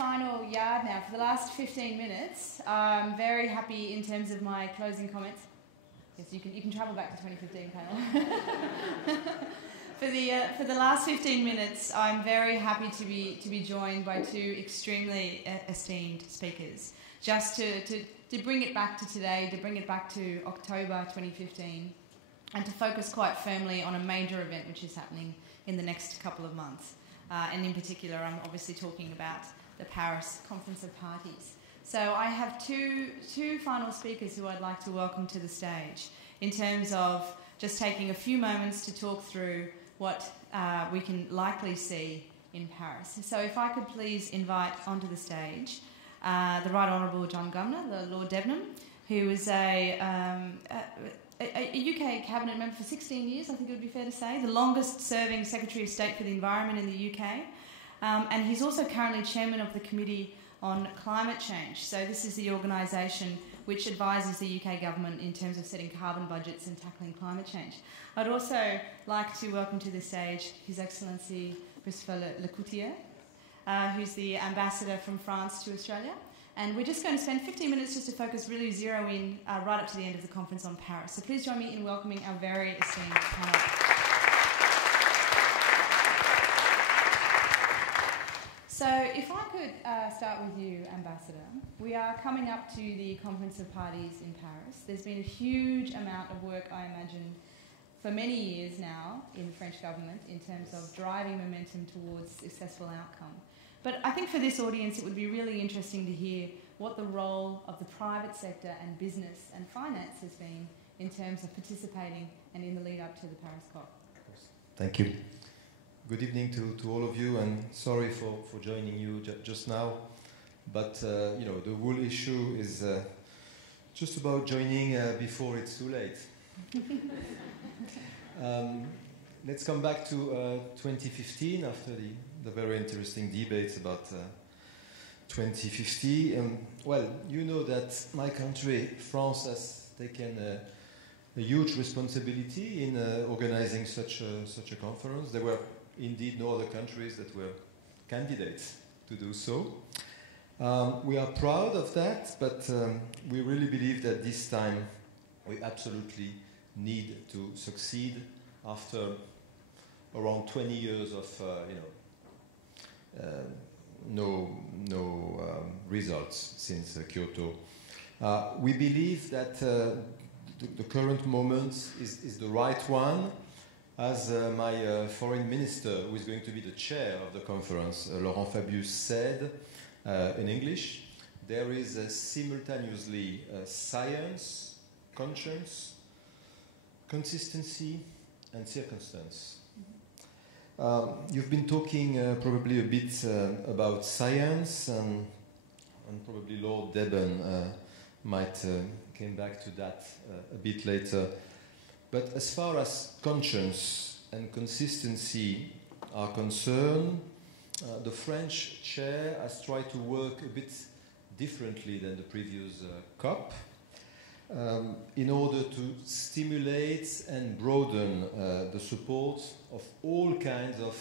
final yard now. For the last 15 minutes, I'm very happy in terms of my closing comments. Yes, you can travel back to 2015, panel. For the last 15 minutes, I'm very happy to be joined by two extremely esteemed speakers, just to bring it back to today, to bring it back to October 2015, and to focus quite firmly on a major event which is happening in the next couple of months. And in particular, I'm obviously talking about the Paris Conference of Parties. So I have two final speakers who I'd like to welcome to the stage in terms of just taking a few moments to talk through what we can likely see in Paris. So if I could please invite onto the stage the Right Honourable John Gumner, the Lord Deben, who is a UK Cabinet member for 16 years, I think it would be fair to say, the longest serving Secretary of State for the Environment in the UK. And he's also currently Chairman of the Committee on Climate Change. So this is the organisation which advises the UK government in terms of setting carbon budgets and tackling climate change. I'd also like to welcome to the stage His Excellency Christophe Lecourtier, who's the Ambassador from France to Australia. And we're just going to spend 15 minutes just to focus, really zero in right up to the end of the conference on Paris. So please join me in welcoming our very esteemed panel. So if I could start with you, Ambassador. We are coming up to the Conference of Parties in Paris. There's been a huge amount of work, I imagine, for many years now in the French government in terms of driving momentum towards successful outcome. But I think for this audience it would be really interesting to hear what the role of the private sector and business and finance has been in terms of participating and in the lead up to the Paris COP. Thank you. Good evening to all of you, and sorry for joining you just now. But the whole issue is just about joining before it's too late. Let's come back to 2015 after the very interesting debates about 2050. Well, you know that my country, France, has taken a huge responsibility in organizing such a conference. There were indeed no other countries that were candidates to do so. We are proud of that, but we really believe that this time we absolutely need to succeed after around 20 years of no results since Kyoto. We believe that the current moment is the right one. As my foreign minister, who is going to be the chair of the conference, Laurent Fabius, said in English, there is simultaneously science, conscience, consistency, and circumstance. You've been talking probably a bit about science, and probably Lord Deben might come back to that a bit later. But as far as conscience and consistency are concerned, the French chair has tried to work a bit differently than the previous COP in order to stimulate and broaden the support of all kinds of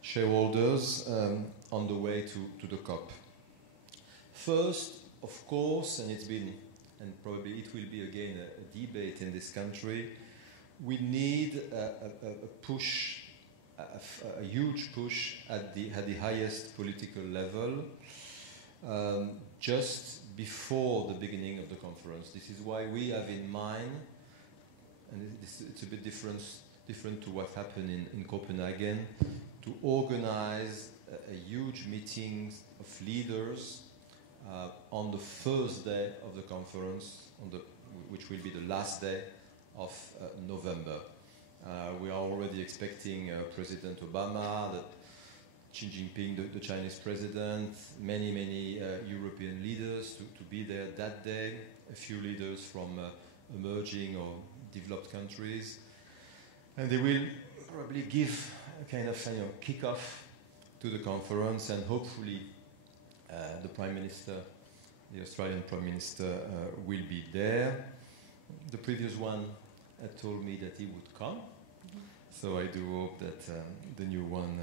shareholders on the way to the COP. First, of course, and it's been, and probably it will be again a debate in this country, we need a push, a huge push at the highest political level just before the beginning of the conference. This is why we have in mind, and it's a bit different to what happened in Copenhagen, to organize a huge meeting of leaders on the first day of the conference, which will be the last day of November. We are already expecting President Obama, Xi Jinping, the Chinese president, many European leaders to be there that day, a few leaders from emerging or developed countries. And they will probably give a kind of kick-off to the conference, and hopefully the Prime Minister, the Australian Prime Minister, will be there. The previous one told me that he would come, so I do hope that the new one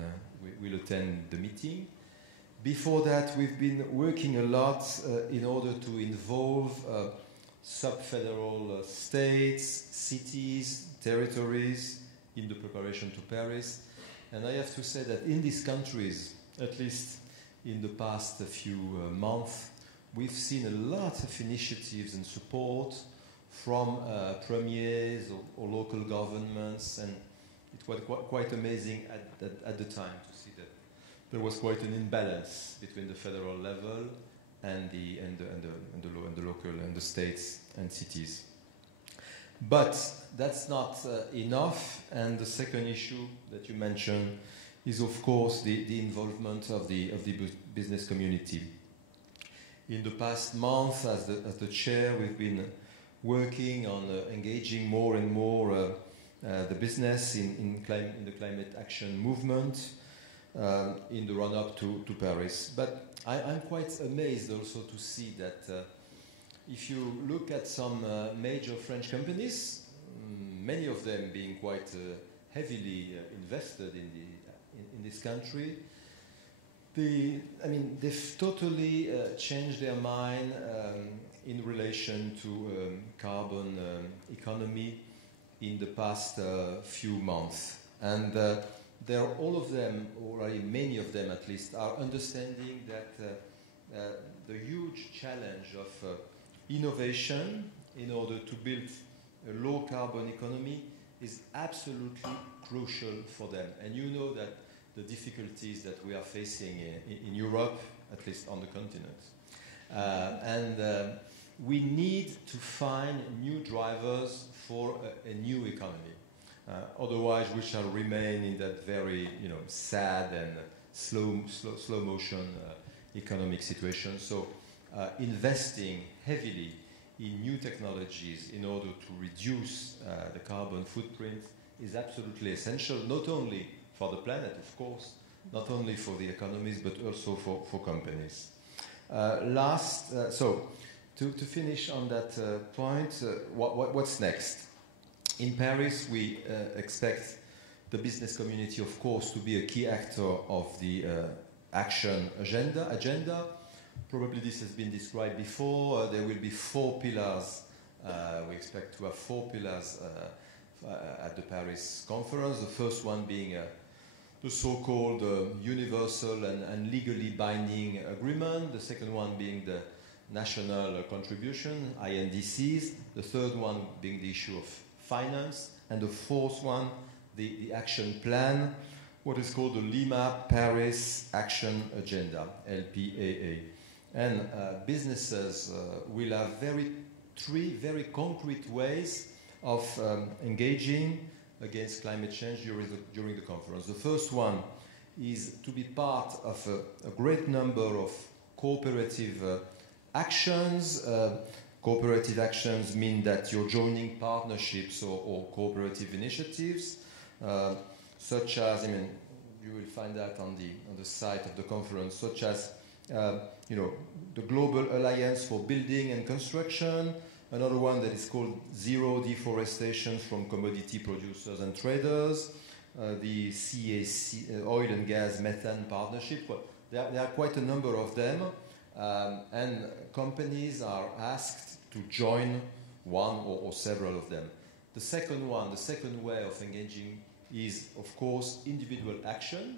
will attend the meeting. Before that, we've been working a lot in order to involve sub-federal states, cities, territories in the preparation to Paris. And I have to say that in these countries, at least in the past few months, we've seen a lot of initiatives and support from premiers or local governments, and it was quite amazing at the time to see that there was quite an imbalance between the federal level and the local and the states and cities. But that's not enough, and the second issue that you mentioned is, of course, the involvement of the business community. In the past month, as the chair, we've been working on engaging more and more the business in the climate action movement in the run-up to Paris. But I'm quite amazed also to see that if you look at some major French companies, many of them being quite heavily invested in this country, they've totally changed their mind in relation to carbon economy in the past few months. And all of them, or many of them at least, are understanding that the huge challenge of innovation in order to build a low carbon economy is absolutely crucial for them. And you know that the difficulties that we are facing in Europe, at least on the continent. We need to find new drivers for a new economy. Otherwise, we shall remain in that very sad and slow motion economic situation. So investing heavily in new technologies in order to reduce the carbon footprint is absolutely essential, not only for the planet, of course, not only for the economies, but also for companies. To finish on that point, what's next? In Paris, we expect the business community, of course, to be a key actor of the action agenda. Probably this has been described before. There will be 4 pillars. We expect to have 4 pillars at the Paris conference. The first one being the so-called universal and legally binding agreement. The second one being the national contribution, INDCs. The third one being the issue of finance. And the fourth one, the action plan, what is called the Lima Paris Action Agenda, LPAA. And businesses will have 3 very concrete ways of engaging against climate change during the conference. The first one is to be part of a great number of cooperative actions. Cooperative actions mean that you're joining partnerships or cooperative initiatives, such as, you will find that on the site of the conference, such as the Global Alliance for Building and Construction, another one that is called Zero Deforestation from Commodity Producers and Traders, the CAC, Oil and Gas Methane Partnership. Well, there are quite a number of them, and companies are asked to join one or several of them. The second way of engaging is, of course, individual action.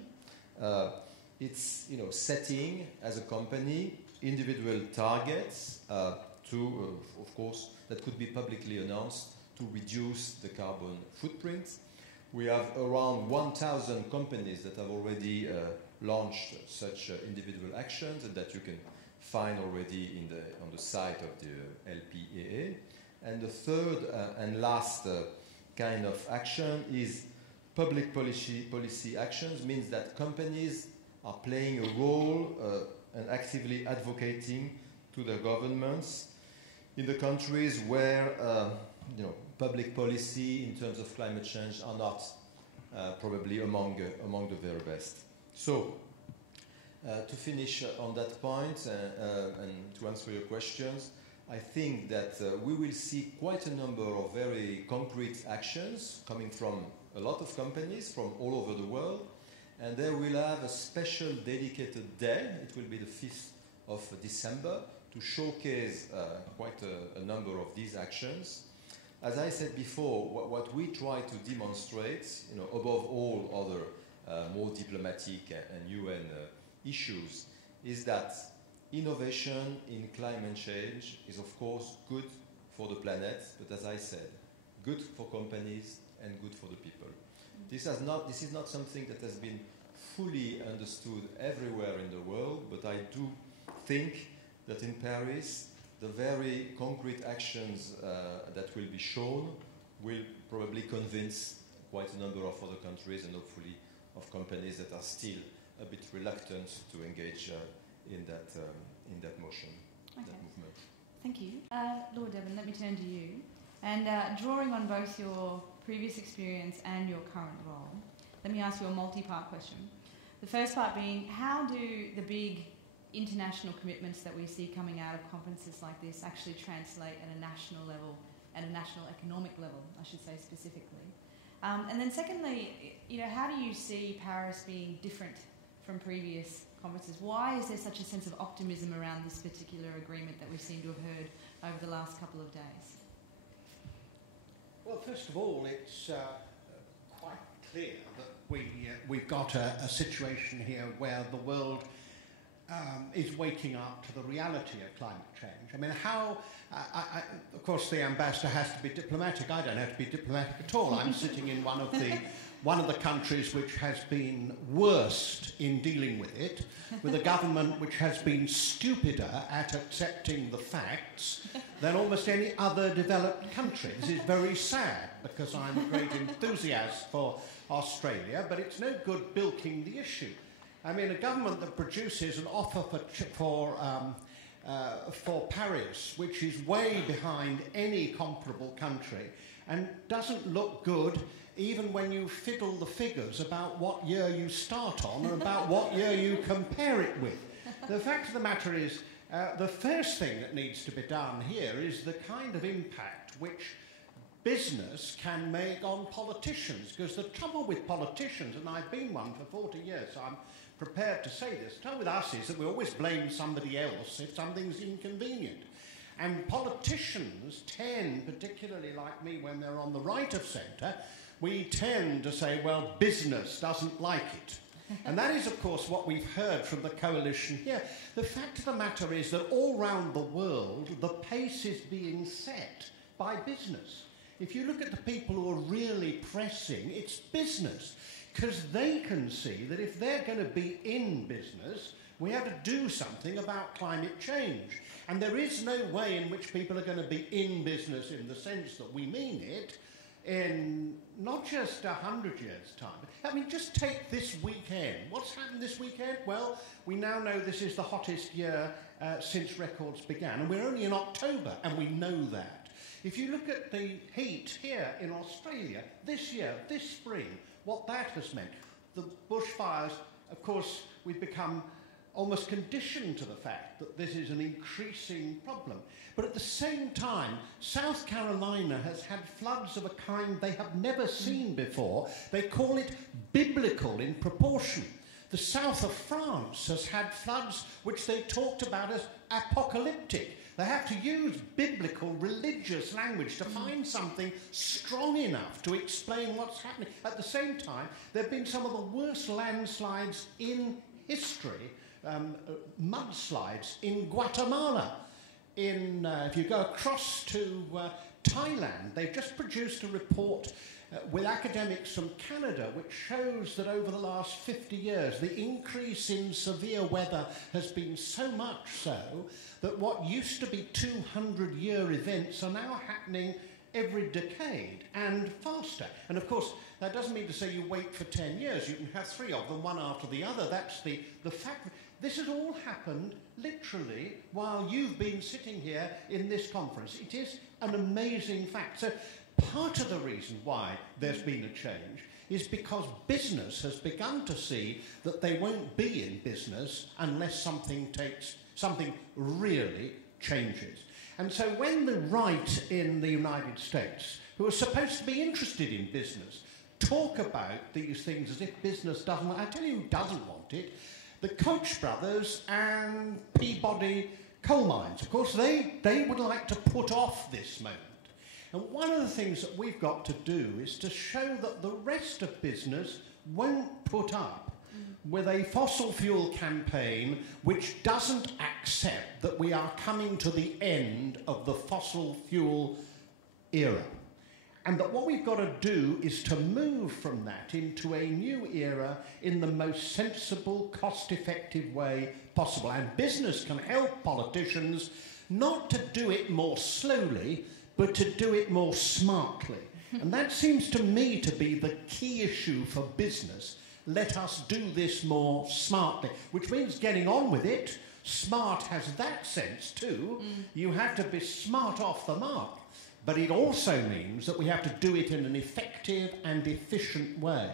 It's setting as a company individual targets of course, that could be publicly announced to reduce the carbon footprint. We have around 1,000 companies that have already launched such individual actions, and that you can find already on the site of the LPAA. And the third and last kind of action is public policy actions, means that companies are playing a role and actively advocating to their governments in the countries where public policy in terms of climate change are not probably among the very best. So, to finish on that point and to answer your questions, I think that we will see quite a number of very concrete actions coming from a lot of companies from all over the world, and they will have a special dedicated day. It will be the 5th of December to showcase quite a number of these actions. As I said before, what we try to demonstrate, above all other more diplomatic and UN issues, is that innovation in climate change is of course good for the planet, but as I said, good for companies and good for the people. This is not something that has been fully understood everywhere in the world, but I do think that in Paris, the very concrete actions that will be shown will probably convince quite a number of other countries and hopefully of companies that are still a bit reluctant to engage in that motion, that movement. Thank you. Lord Deben, let me turn to you. And drawing on both your previous experience and your current role, let me ask you a multi-part question. The first part being, how do the big international commitments that we see coming out of conferences like this actually translate at a national level, at a national economic level, I should say specifically? And then secondly, how do you see Paris being different from previous conferences? Why is there such a sense of optimism around this particular agreement that we seem to have heard over the last couple of days? Well, first of all, it's quite clear that we've got a situation here where the world is waking up to the reality of climate change. I mean, of course, the ambassador has to be diplomatic. I don't have to be diplomatic at all. I'm sitting in one of the countries which has been worst in dealing with it, with a government which has been stupider at accepting the facts than almost any other developed country. This is very sad, because I'm a great enthusiast for Australia, but it's no good bilking the issue. I mean, a government that produces an offer for Paris, which is way behind any comparable country, and doesn't look good even when you fiddle the figures about what year you start on and about what year you compare it with. The fact of the matter is, the first thing that needs to be done here is the kind of impact which business can make on politicians, because the trouble with politicians, and I've been one for 40 years, so I'm prepared to say this, the trouble with us is that we always blame somebody else if something's inconvenient. And politicians tend, particularly like me when they're on the right of centre, we tend to say, well, business doesn't like it. And that is, of course, what we've heard from the coalition here. The fact of the matter is that all round the world, the pace is being set by business. If you look at the people who are really pressing, it's business, because they can see that if they're going to be in business, we have to do something about climate change. And there is no way in which people are going to be in business in the sense that we mean it in not just 100 years' time. I mean, just take this weekend. What's happened this weekend? Well, we now know this is the hottest year since records began, and we're only in October, and we know that. If you look at the heat here in Australia this year, this spring, what that has meant, the bushfires, of course, we've become almost conditioned to the fact that this is an increasing problem. But at the same time, South Carolina has had floods of a kind they have never seen before. They call it biblical in proportion. The south of France has had floods which they talked about as apocalyptic. They have to use biblical, religious language to find something strong enough to explain what's happening. At the same time, there have been some of the worst landslides in history, mudslides in Guatemala. If you go across to Thailand, they've just produced a report with academics from Canada which shows that over the last 50 years, the increase in severe weather has been so much so that what used to be 200-year events are now happening every decade and faster. And of course, that doesn't mean to say you wait for 10 years. You can have 3 of them, one after the other. That's the fact. This has all happened literally while you've been sitting here in this conference. It is an amazing fact. So part of the reason why there's been a change is because business has begun to see that they won't be in business unless something really changes. And so when the right in the United States, who are supposed to be interested in business, talk about these things as if business doesn't want it. I tell you who doesn't want it. The Koch brothers and Peabody Coal Mines. Of course, they would like to put off this moment. And one of the things that we've got to do is to show that the rest of business won't put up with a fossil fuel campaign which doesn't accept that we are coming to the end of the fossil fuel era. And that what we've got to do is to move from that into a new era in the most sensible, cost-effective way possible. And business can help politicians not to do it more slowly, but to do it more smartly. And that seems to me to be the key issue for business. Let us do this more smartly, which means getting on with it. Smart has that sense too. You have to be smart off the mark. But it also means that we have to do it in an effective and efficient way.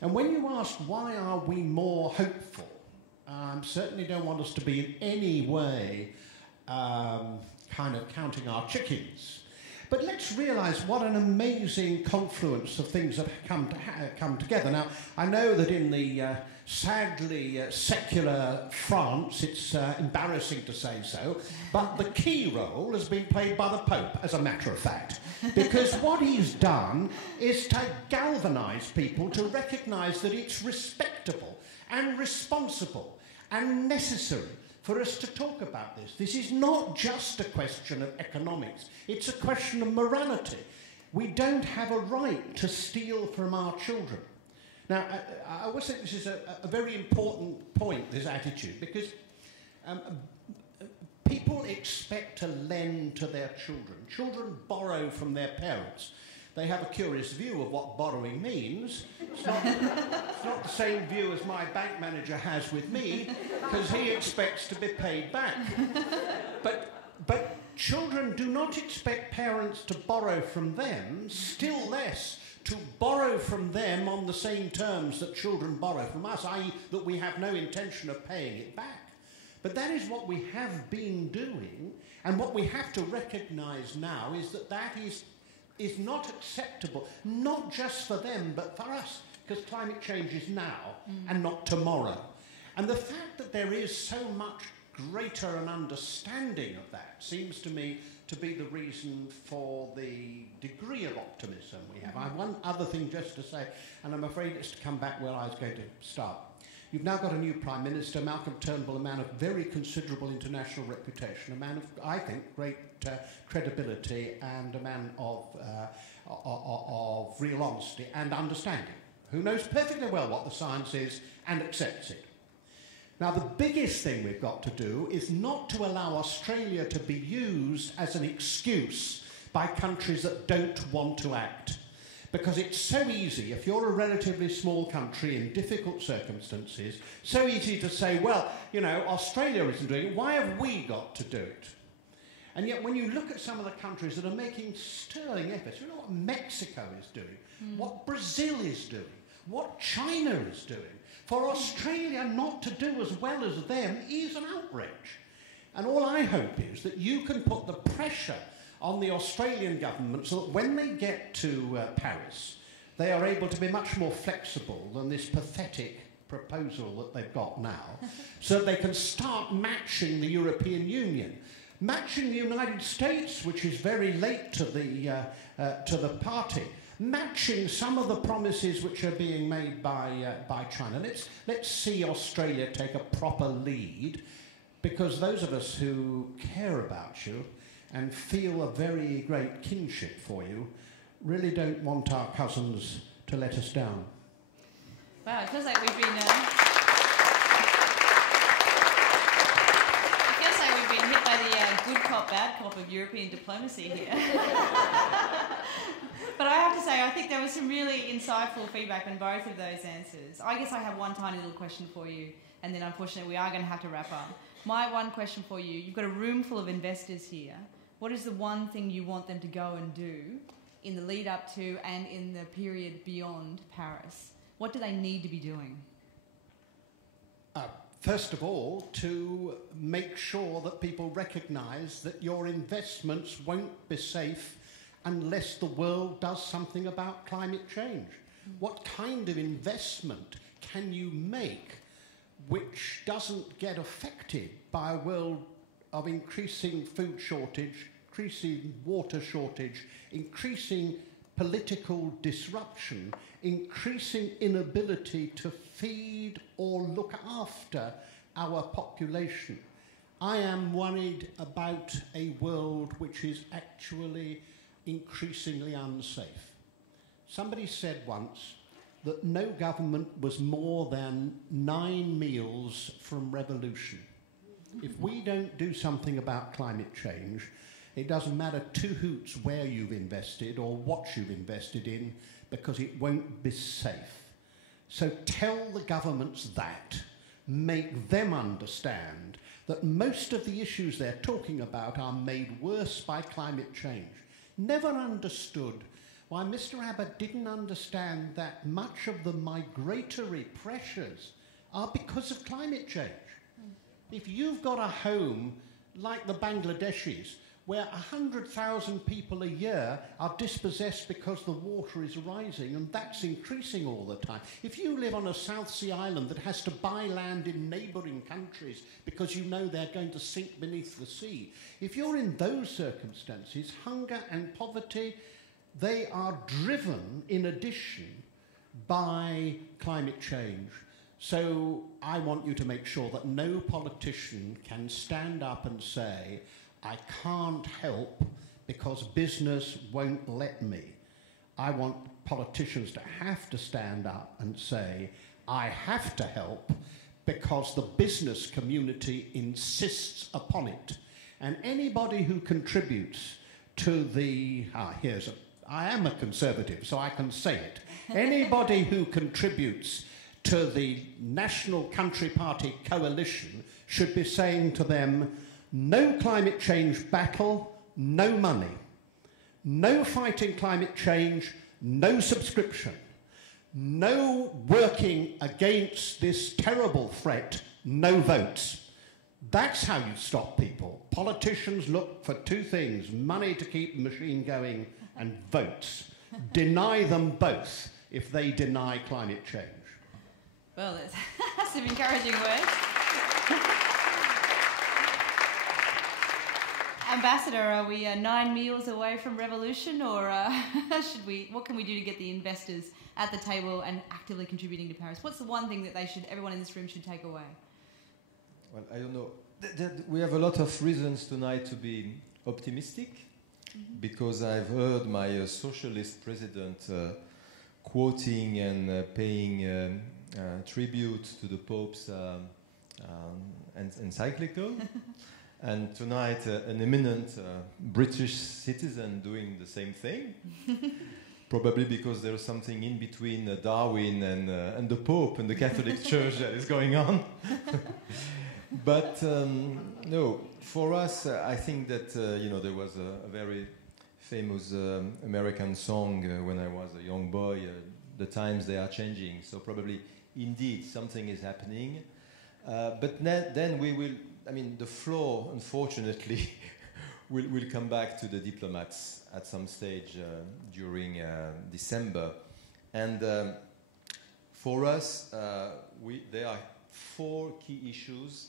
And when you ask why are we more hopeful, certainly don't want us to be in any way kind of counting our chickens. But let's realise what an amazing confluence of things that have come together. Now, I know that in the sadly secular France, it's embarrassing to say so, but the key role has been played by the Pope, as a matter of fact. Because what he's done is to galvanise people to recognise that it's respectable and responsible and necessary for us to talk about this. This is not just a question of economics. It's a question of morality. We don't have a right to steal from our children. Now, I always think this is a very important point, this attitude, because people expect to lend to their children. Children borrow from their parents. They have a curious view of what borrowing means. It's not the same view as my bank manager has with me, because he expects to be paid back. But children do not expect parents to borrow from them, still less to borrow from them on the same terms that children borrow from us, i.e. that we have no intention of paying it back. But that is what we have been doing, and what we have to recognise now is that that is not acceptable, not just for them, but for us, because climate change is now and not tomorrow. And the fact that there is so much greater an understanding of that seems to me to be the reason for the degree of optimism we have. I have one other thing just to say, and I'm afraid it's to come back where I was going to start. You've now got a new Prime Minister, Malcolm Turnbull, a man of very considerable international reputation, a man of, I think, great credibility, and a man of real honesty and understanding, who knows perfectly well what the science is and accepts it. Now, the biggest thing we've got to do is not to allow Australia to be used as an excuse by countries that don't want to act. Because it's so easy, if you're a relatively small country in difficult circumstances, so easy to say, well, you know, Australia isn't doing it, why have we got to do it? And yet when you look at some of the countries that are making sterling efforts, you know what Mexico is doing, what Brazil is doing, what China is doing. For Australia not to do as well as them is an outrage. And all I hope is that you can put the pressure on the Australian government so that when they get to Paris, they are able to be much more flexible than this pathetic proposal that they've got now, so that they can start matching the European Union, matching the United States, which is very late to the party, matching some of the promises which are being made by China. Let's see Australia take a proper lead, because those of us who care about you and feel a very great kinship for you really don't want our cousins to let us down. Wow, it feels like we've been... hit by the good cop, bad cop of European diplomacy here. But I have to say, I think there was some really insightful feedback on both of those answers. I guess I have one tiny little question for you, and then unfortunately we are going to have to wrap up. My one question for you, you've got a room full of investors here. What is the one thing you want them to go and do in the lead up to and in the period beyond Paris? What do they need to be doing? First of all, to make sure that people recognise that your investments won't be safe unless the world does something about climate change. What kind of investment can you make which doesn't get affected by a world of increasing food shortage, increasing water shortage, increasing political disruption, increasing inability to feed or look after our population? I am worried about a world which is actually increasingly unsafe. Somebody said once that no government was more than 9 meals from revolution. If we don't do something about climate change, it doesn't matter two hoots where you've invested or what you've invested in, because it won't be safe. So tell the governments that. Make them understand that most of the issues they're talking about are made worse by climate change. Never understood why Mr. Abbott didn't understand that much of the migratory pressures are because of climate change. If you've got a home like the Bangladeshis, where 100,000 people a year are dispossessed because the water is rising, and that's increasing all the time. If you live on a South Sea island that has to buy land in neighbouring countries because you know they're going to sink beneath the sea, if you're in those circumstances, hunger and poverty, they are driven in addition by climate change. So I want you to make sure that no politician can stand up and say, I can't help because business won't let me. I want politicians to have to stand up and say, I have to help because the business community insists upon it. And anybody who contributes to the, I am a conservative, so I can say it. Anybody who contributes to the National Country Party coalition should be saying to them, no climate change battle, no money. No fighting climate change, no subscription. No working against this terrible threat, no votes. That's how you stop people. Politicians look for two things: money to keep the machine going and votes. Deny them both if they deny climate change. Well, that's some encouraging words. Ambassador, are we 9 meals away from revolution, or what can we do to get the investors at the table and actively contributing to Paris? What's the one thing that everyone in this room should take away? Well, I don't know. We have a lot of reasons tonight to be optimistic, because I've heard my socialist president quoting and paying tribute to the Pope's encyclical. And tonight, an eminent British citizen doing the same thing, probably because there's something in between Darwin and the Pope and the Catholic Church that is going on. But no, for us, I think that there was a very famous American song when I was a young boy. The times, they are changing, so probably indeed something is happening. But then we will. I mean, the floor, unfortunately, will come back to the diplomats at some stage during December. And for us, there are 4 key issues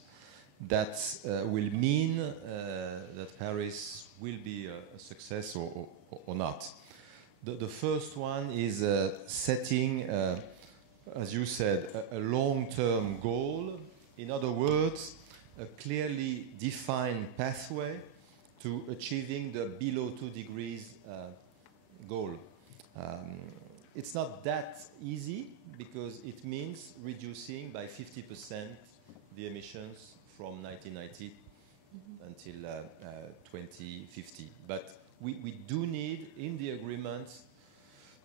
that will mean that Paris will be a success or not. The first one is setting, as you said, a long-term goal. In other words, a clearly defined pathway to achieving the below 2 degrees goal. It's not that easy, because it means reducing by 50% the emissions from 1990 until 2050. But we do need, in the agreement,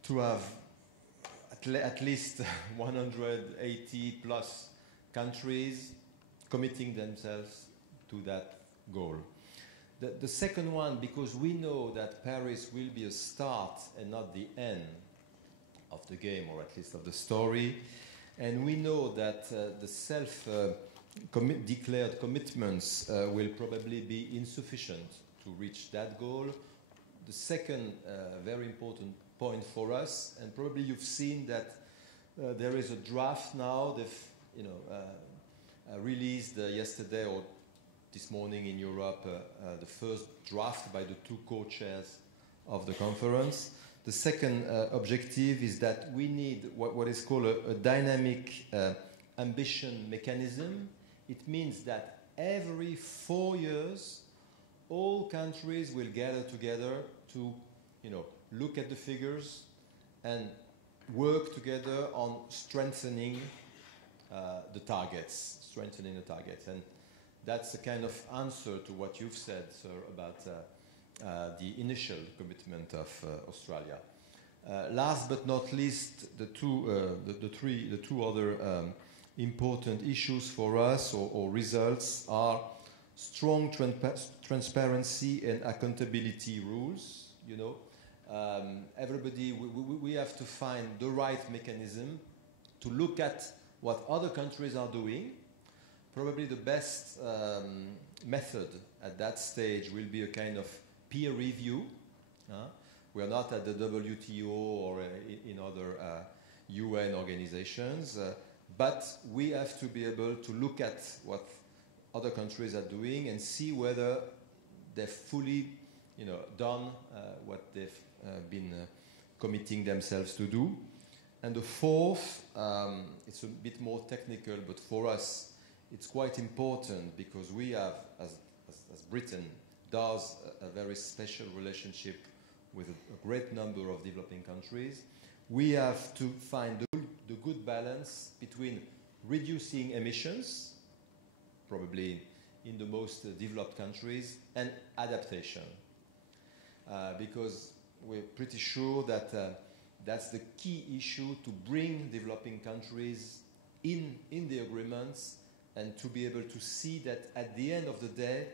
to have at least 180 plus countries committing themselves to that goal. The second one, because we know that Paris will be a start and not the end of the game, or at least of the story, and we know that the declared commitments will probably be insufficient to reach that goal. the second very important point for us, and probably you've seen that there is a draft now. They've released yesterday or this morning in Europe the first draft by the two co-chairs of the conference. The second objective is that we need what is called a dynamic ambition mechanism. It means that every 4 years, all countries will gather together to, look at the figures and work together on strengthening the targets. And that's a kind of answer to what you've said, sir, about the initial commitment of Australia. Last but not least, the two other important issues for us or results are strong transparency and accountability rules. Everybody, we have to find the right mechanism to look at what other countries are doing. Probably the best method at that stage will be a kind of peer review. We are not at the WTO or in other UN organizations, but we have to be able to look at what other countries are doing and see whether they've fully, done what they've been committing themselves to do. And the fourth, it's a bit more technical, but for us, it's quite important because we have, as Britain does, a very special relationship with a great number of developing countries. We have to find the good balance between reducing emissions, probably in the most developed countries, and adaptation. Because we're pretty sure that that's the key issue to bring developing countries in the agreements and to be able to see that at the end of the day,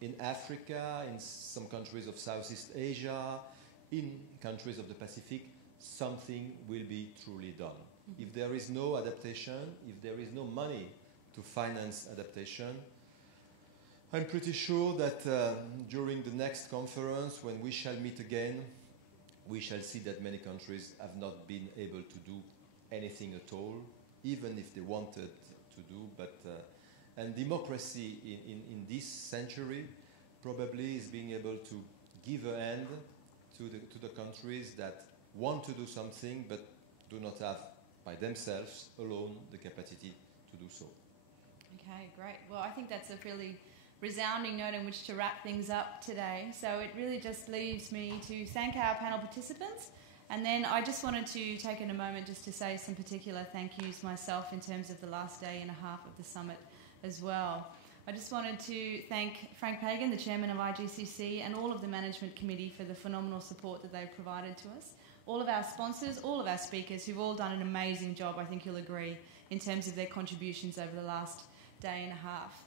in Africa, in some countries of Southeast Asia, in countries of the Pacific, something will be truly done. Mm-hmm. If there is no adaptation, if there is no money to finance adaptation, I'm pretty sure that during the next conference, when we shall meet again, we shall see that many countries have not been able to do anything at all, even if they wanted to do. And democracy in this century probably is being able to give a hand to the countries that want to do something but do not have by themselves alone the capacity to do so. Okay, great. Well, I think that's a really resounding note in which to wrap things up today. So it really just leaves me to thank our panel participants, and then I just wanted to take in a moment just to say some particular thank yous myself in terms of the last day and a half of the summit as well. I just wanted to thank Frank Pagan, the chairman of IGCC, and all of the management committee for the phenomenal support that they've provided to us. All of our sponsors, all of our speakers, who've all done an amazing job, I think you'll agree, in terms of their contributions over the last day and a half.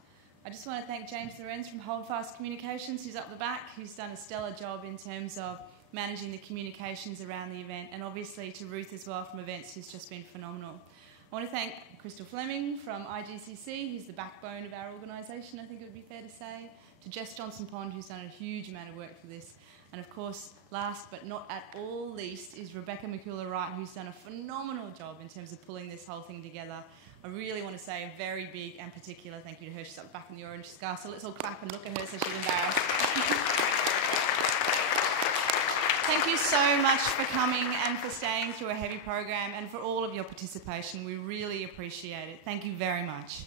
I just want to thank James Lorenz from Holdfast Communications, who's up the back, who's done a stellar job in terms of managing the communications around the event, and obviously to Ruth as well from Events, who's just been phenomenal. I want to thank Christophe Fleming from IGCC, who's the backbone of our organisation, I think it would be fair to say, to Jess Johnson-Pond, who's done a huge amount of work for this, and of course, last but not at all least, is Rebecca McCullough-Wright, who's done a phenomenal job in terms of pulling this whole thing together. I really want to say a very big and particular thank you to her. She's up back in the orange scarf, so let's all clap and look at her so she's embarrassed. Thank you so much for coming and for staying through a heavy program and for all of your participation. We really appreciate it. Thank you very much.